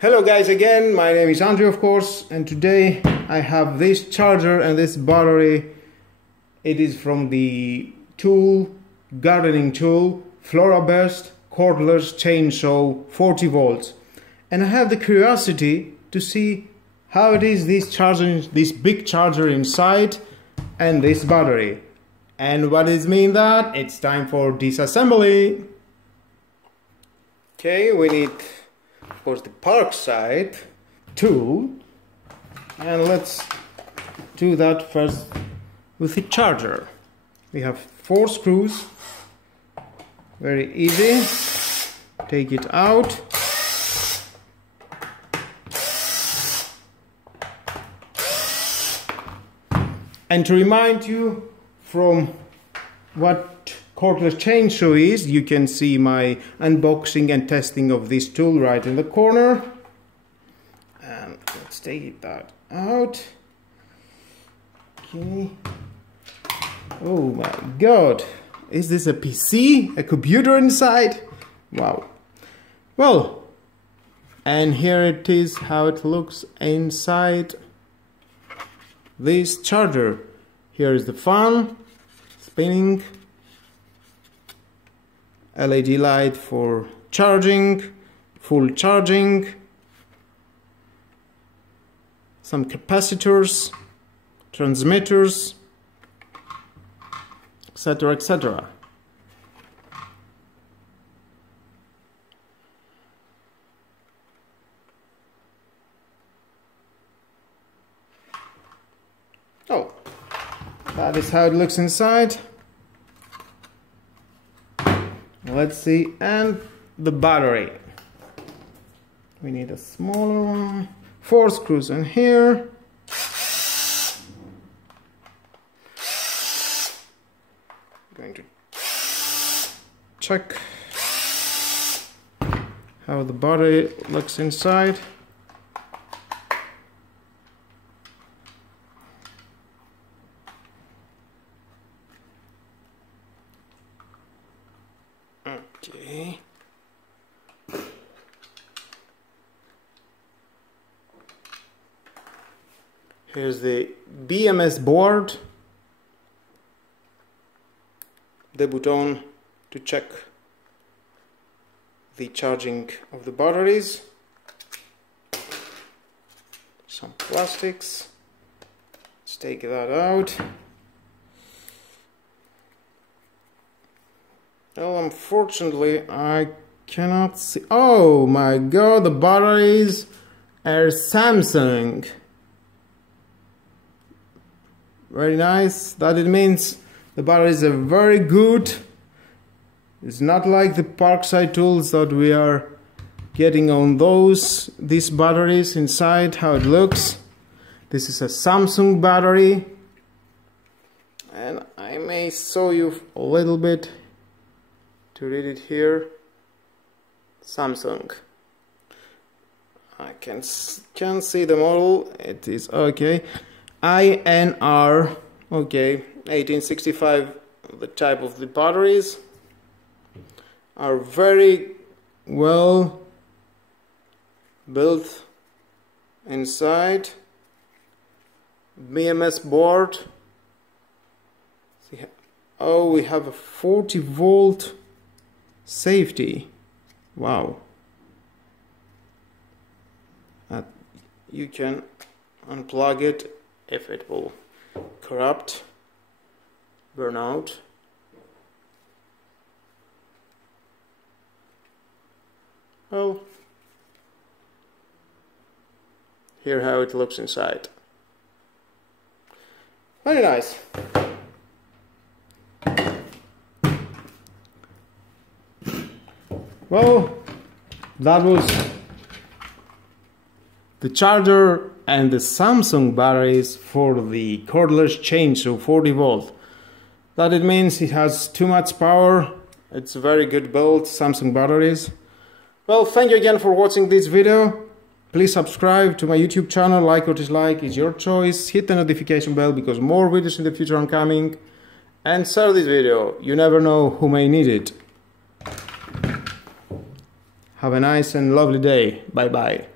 Hello guys again, my name is Andrew of course, and today I have this charger and this battery. It is from the gardening tool Florabest cordless chainsaw 40 volts, and I have the curiosity to see how it is this big charger inside and this battery. And what does it mean that it's time for disassembly. Okay, we need of course the Parkside tool, and let's do that first with the charger. We have 4 screws, very easy. Take it out. And to remind you from what cordless chainsaw is, you can see my unboxing and testing of this tool right in the corner. And let's take that out. Okay. Oh my god, is this a PC? A computer inside? Wow. Well, and here it is how it looks inside this charger. Here is the fan spinning, LED light for charging, full charging, some capacitors, transmitters, etc, etc. Oh, that is how it looks inside. Let's see, and the battery. We need a smaller one. 4 screws in here. Going to check how the battery looks inside. Okay. Here's the BMS board, the button to check the charging of the batteries, some plastics. Let's take that out. Well, unfortunately, I cannot see. Oh my god, the batteries are Samsung. Very nice. That it means the batteries are very good. It's not like the Parkside tools that we are getting on these batteries inside, how it looks. This is a Samsung battery, and I may show you a little bit to read it here. Samsung. I can see the model. It is okay. INR. Okay, 1865. The type of the batteries are very well built inside. BMS board. Oh, we have a 40 volt safety. Wow. You can unplug it if it will corrupt, burn out. Well, here how it looks inside. Very nice. Well, that was the charger and the Samsung batteries for the cordless chainsaw 40 volt. That it means it has too much power. It's a very good build, Samsung batteries. Well, thank you again for watching this video. Please subscribe to my YouTube channel, like or dislike, it's your choice. Hit the notification bell because more videos in the future are coming. And share this video, you never know who may need it. Have a nice and lovely day. Bye bye.